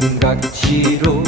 눈각시로